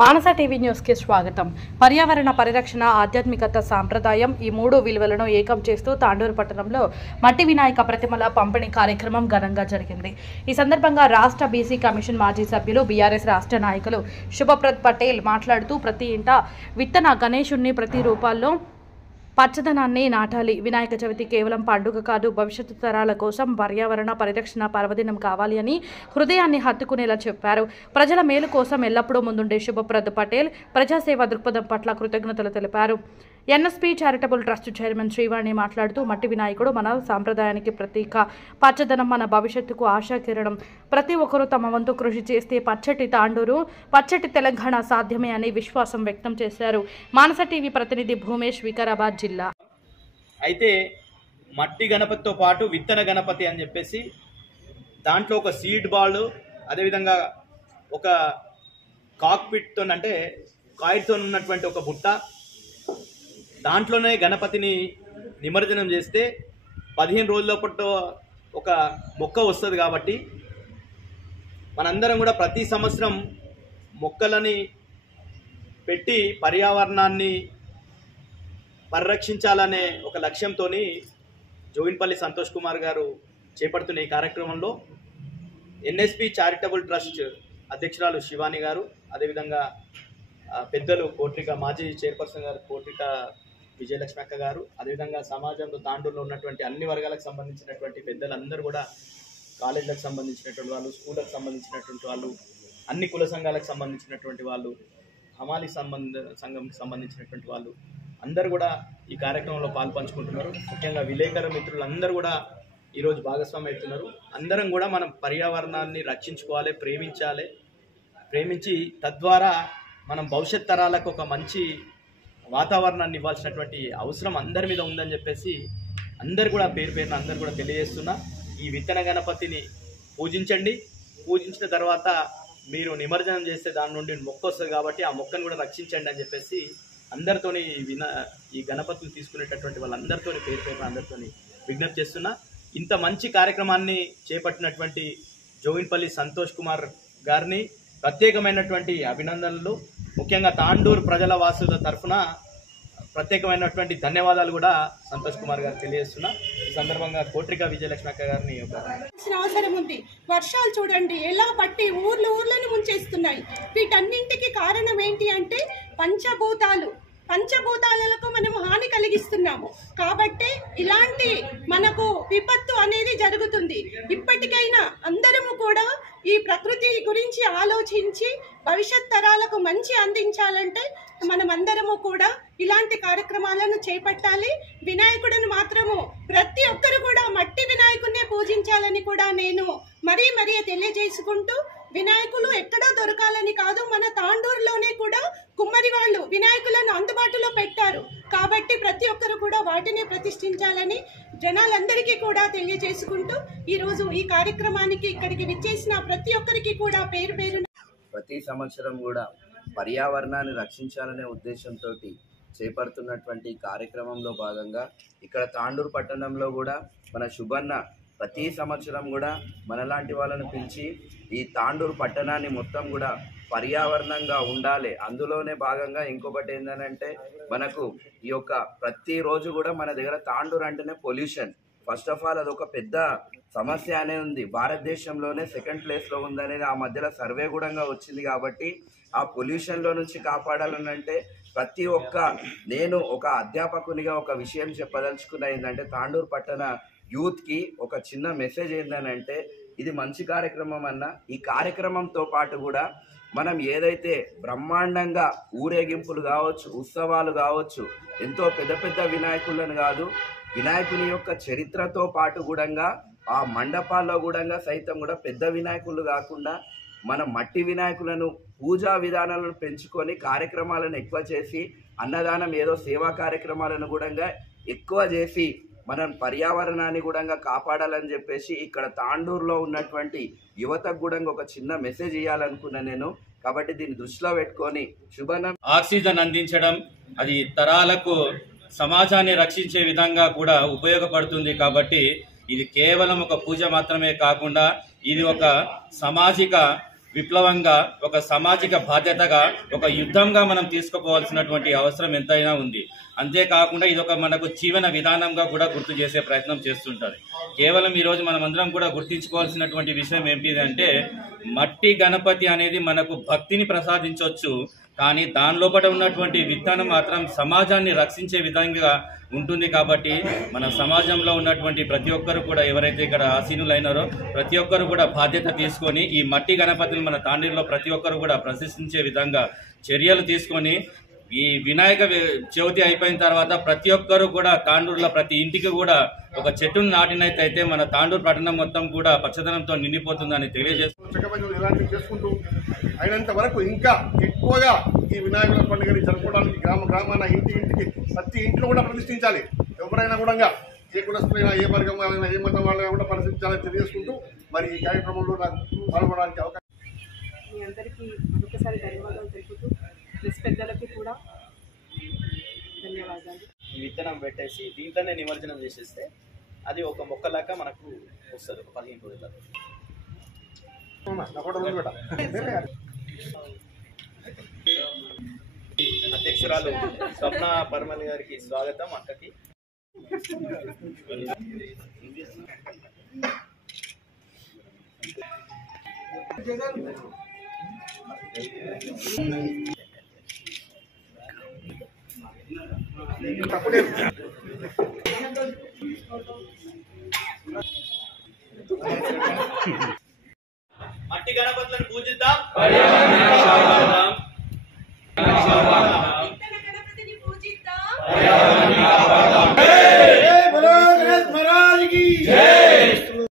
మానస TV న్యూస్కి స్వాగతం. పర్యావరణ పరిరక్షణ, ఆధ్యాత్మికత, సాంప్రదాయం ఈ మూడు విలువలను ఏకం చేస్తూ తాండూరు పట్టణంలో మట్టి వినాయక ప్రతిమల పంపిణీ కార్యక్రమం ఘనంగా జరిగింది. ఈ సందర్భంగా రాష్ట్ర బీసీ కమిషన్ మాజీ సభ్యులు, బీఆర్ఎస్ రాష్ట్ర నాయకులు శుభప్రద్ పటేల్ మాట్లాడుతూ ప్రతి ఇంట విత్తన గణేశుణ్ణి ప్రతి రూపాల్లో పచ్చదనాన్ని నాటాలి. వినాయక చవితి కేవలం పండుగ కాదు, భవిష్యత్తు తరాల కోసం పర్యావరణ పరిరక్షణ పర్వదినం కావాలి అని హృదయాన్ని హత్తుకునేలా చెప్పారు. ప్రజల మేలు కోసం ఎల్లప్పుడూ ముందుండే శుభప్రద్ పటేల్ ప్రజాసేవ దృక్పథం పట్ల కృతజ్ఞతలు తెలిపారు. NSP charitable trust chairman Srivani మాట్లాడుతూ మట్టి వినాయకుడు మన సాంప్రదాయానికి ప్రతీక, పచ్చదనం మన భవిష్యత్తుకు ఆశాకిరణం. ప్రతి ఒక్కరూ తమ వంతు కృషి చేస్తే పచ్చటి తాండూరు, పచ్చటి తెలంగాణ సాధ్యమే అని విశ్వాసం వ్యక్తం చేశారు. మానస టీవీ ప్రతినిధి భూమేష్, వికారాబాద్ జిల్లా. అయితే మట్టి గణపతితో పాటు విత్తన గణపతి అని చెప్పేసి దాంట్లో ఒక సీడ్ బాల్, అదేవిధంగా ఒక కాక్పిట్తో అంటే కాయిట్తో ఉన్నటువంటి ఒక బుట్ట, దాంట్లోనే గణపతిని నిమజ్జనం చేస్తే 15 రోజుల పాటు ఒక మొక్క వస్తుంది. కాబట్టి మనందరం కూడా ప్రతి సంవత్సరం మొక్కలని పెట్టి పర్యావరణాన్ని పరిరక్షించాలనే ఒక లక్ష్యంతో జోగిన్పల్లి సంతోష్ కుమార్ గారు చేపడుతున్న ఈ కార్యక్రమంలో ఎన్ఎస్పీ చారిటబుల్ ట్రస్ట్ అధ్యక్షురాలు శివాని గారు, అదేవిధంగా పెద్దలు కోట్రిక మాజీ చైర్పర్సన్ గారు కోట్రిక విజయలక్ష్మి అక్క గారు, అదేవిధంగా సమాజంలో తాండూరులో ఉన్నటువంటి అన్ని వర్గాలకు సంబంధించినటువంటి పెద్దలందరూ కూడా, కాలేజీలకు సంబంధించినటువంటి వాళ్ళు, స్కూళ్ళకు సంబంధించినటువంటి వాళ్ళు, అన్ని కుల సంఘాలకు సంబంధించినటువంటి వాళ్ళు, హమాలి సంఘంకి సంబంధించినటువంటి వాళ్ళు అందరూ కూడా ఈ కార్యక్రమంలో పాల్పంచుకుంటున్నారు. ముఖ్యంగా విలేకరు మిత్రులందరూ కూడా ఈరోజు భాగస్వామి అవుతున్నారు. అందరం కూడా మనం పర్యావరణాన్ని రక్షించుకోవాలి, ప్రేమించి తద్వారా మనం భవిష్యత్ తరాలకు ఒక మంచి వాతావరణాన్ని ఇవ్వాల్సినటువంటి అవసరం అందరి మీద ఉందని చెప్పేసి అందరు కూడా పేరున అందరు కూడా తెలియజేస్తున్నా. ఈ విత్తన గణపతిని పూజించండి. పూజించిన తర్వాత మీరు నిమజ్జనం చేస్తే దాని నుండి మొక్క వస్తుంది కాబట్టి ఆ మొక్కను కూడా రక్షించండి అని చెప్పేసి అందరితోని ఈ గణపతిని తీసుకునేటటువంటి వాళ్ళందరితో పేరున అందరితోని విజ్ఞప్తి చేస్తున్నా. ఇంత మంచి కార్యక్రమాన్ని చేపట్టినటువంటి జోగిన్పల్లి సంతోష్ కుమార్ గారిని ప్రత్యేకమైనటువంటి అభినందనలు. ముఖ్యంగా తాండూరు ప్రజల వాసుల తరఫున ప్రత్యేకమైనటువంటి ధన్యవాదాలు కూడా సంతోష్ కుమార్ గారు తెలియజేస్తున్నా. ఈ సందర్భంగా కోట్రిక విజయలక్ష్మి అక్క గారిని అవసరం ఉంది. వర్షాలు చూడండి ఎలా పట్టి ఊర్లను ముంచేస్తున్నాయి. వీటన్నింటికి కారణం ఏంటి అంటే పంచభూతాలకు మనము హాని కలిగిస్తున్నాము. కాబట్టి ఇలాంటి మనకు విపత్తు అనేది జరుగుతుంది. ఇప్పటికైనా అందరము కూడా ఈ ప్రకృతి గురించి ఆలోచించి భవిష్యత్ తరాలకు మంచి అందించాలంటే మనమందరము కూడా ఇలాంటి కార్యక్రమాలను చేపట్టాలి. వినాయకుడిని మాత్రము ప్రతి ఒక్కరు కూడా మట్టి వినాయకుడినే పూజించాలని కూడా నేను మరీ తెలియజేసుకుంటూ, వినాయకులు ఎక్కడో దొరకాలని కాదు, మన తాండూరులోనే కూడా కుమ్మరి వాళ్ళు వినాయకులను అందుబాటులో పెట్టారు. కాబట్టి ప్రతి ఒక్కరు కూడా వాటిని ప్రతిష్ఠించాలని జనాలందరికీ కూడా తెలియజేసుకుంటూ, ఈరోజు ఈ కార్యక్రమానికి ఇక్కడికి విచ్చేసిన ప్రతి ఒక్కరికి కూడా పేరు ప్రతి సంవత్సరం కూడా పర్యావరణాన్ని రక్షించాలనే ఉద్దేశంతో చేపడుతున్నటువంటి కార్యక్రమంలో భాగంగా ఇక్కడ తాండూరు పట్టణంలో కూడా మన శుభన్న ప్రతి సంవత్సరం కూడా మనలాంటి వాళ్ళను పిలిచి ఈ తాండూరు పట్టణాన్ని మొత్తం కూడా పర్యావరణంగా ఉండాలి. అందులోనే భాగంగా ఇంకొకటి ఏంటంటే మనకు ఈ యొక్క ప్రతిరోజు కూడా మన దగ్గర తాండూరు అంటేనే పొల్యూషన్. ఫస్ట్ ఆఫ్ ఆల్ అదొక పెద్ద సమస్య అనే ఉంది. భారతదేశంలోనే 2nd ప్లేస్లో ఉందనేది ఆ మధ్యలో సర్వే కూడా వచ్చింది. కాబట్టి ఆ పొల్యూషన్లో నుంచి కాపాడాలనంటే నేను ఒక అధ్యాపకునిగా ఒక విషయం చెప్పదలుచుకున్న ఏంటంటే తాండూరు పట్టణ యూత్కి ఒక చిన్న మెసేజ్ ఏంటంటే, ఇది మంచి కార్యక్రమం అన్న, ఈ కార్యక్రమంతో పాటు కూడా మనం ఏదైతే బ్రహ్మాండంగా ఊరేగింపులు కావచ్చు, ఉత్సవాలు కావచ్చు, ఎంతో పెద్ద వినాయకులను కాదు, వినాయకుని యొక్క చరిత్రతో పాటు కూడా ఆ మండపాల్లో కూడా సైతం కూడా పెద్ద వినాయకులు కాకుండా మన మట్టి వినాయకులను పూజా విధానాలను పెంచుకొని కార్యక్రమాలను ఎక్కువ చేసి, అన్నదానం ఏదో సేవా కార్యక్రమాలను కూడా ఎక్కువ చేసి మనం పర్యావరణాన్ని కూడా కాపాడాలని చెప్పేసి ఇక్కడ తాండూరులో ఉన్నటువంటి యువతకు కూడా ఒక చిన్న మెసేజ్ ఇవ్వాలనుకున్నా నేను. కాబట్టి దీన్ని దృష్టిలో పెట్టుకొని శుభనం ఆక్సిజన్ అందించడం, అది తరాలకు సమాజాన్ని రక్షించే విధంగా కూడా ఉపయోగపడుతుంది. కాబట్టి ఇది కేవలం ఒక పూజ మాత్రమే కాకుండా ఇది ఒక సామాజిక విప్లవంగా, ఒక సామాజిక బాధ్యతగా, ఒక యుద్ధంగా మనం తీసుకుపోవాల్సినటువంటి అవసరం ఎంతైనా ఉంది. అంతేకాకుండా ఇది ఒక మనకు జీవన విధానంగా కూడా గుర్తు చేసే ప్రయత్నం చేస్తుంటుంది. కేవలం ఈరోజు మనం అందరం కూడా గుర్తించుకోవాల్సినటువంటి విషయం ఏంటిదంటే, మట్టి గణపతి అనేది మనకు భక్తిని ప్రసాదించవచ్చు, కానీ దాని లోపల ఉన్నటువంటి విత్తనం మాత్రం సమాజాన్ని రక్షించే విధంగా ఉంటుంది. కాబట్టి మన సమాజంలో ఉన్నటువంటి ప్రతి ఒక్కరు కూడా, ఎవరైతే ఇక్కడ ఆసీనులైనారో ప్రతి ఒక్కరు కూడా బాధ్యత తీసుకొని ఈ మట్టి గణపతిని మన తాండూరులో ప్రతి ఒక్కరు కూడా ప్రదర్శించే విధంగా చర్యలు తీసుకొని, ఈ వినాయక చవితి అయిపోయిన తర్వాత ప్రతి ఒక్కరు కూడా తాండూరులో ప్రతి ఇంటికి కూడా ఒక చెట్టును నాటినట్టయితే మన తాండూరు పట్టణం మొత్తం కూడా పచ్చదనంతో నిండిపోతుందని తెలియజేస్తూ చేసుకుంటూ అయినంత వరకు ఇంకా ఎక్కువగా ఈ వినాయకుల పండుగని జరుపుకోవడానికి గ్రామాన ఇంటికి ప్రతి ఇంట్లో కూడా ప్రతిష్ఠించాలి. ఎవరైనా కూడా ఏ కులస్తులైనా, ఏ వర్గం వాళ్ళైనా, ఏ మతం వాళ్ళైనా కూడా ప్రతిష్ఠించాలని తెలియజేసుకుంటూ మరి ఈ కార్యక్రమంలో నాకు పాల్గొనడానికి అవకాశం. మీ అందరికీ మరొకసారి ధన్యవాదాలు తెలుపుతూ పెద్దలకి కూడా ధన్యవాదాలు. ఈ విత్తనం పెట్టేసి దీంట్లోనే నిమజ్జనం చేసేస్తే అది ఒక మొక్కలాగా మనకు వస్తుంది. ఒక 15 రోజులలో అధ్యక్షురాలు స్వప్న పర్మల్ గారికి స్వాగతం. అక్కకి మట్టి గణపతులను పూజిద్దాం.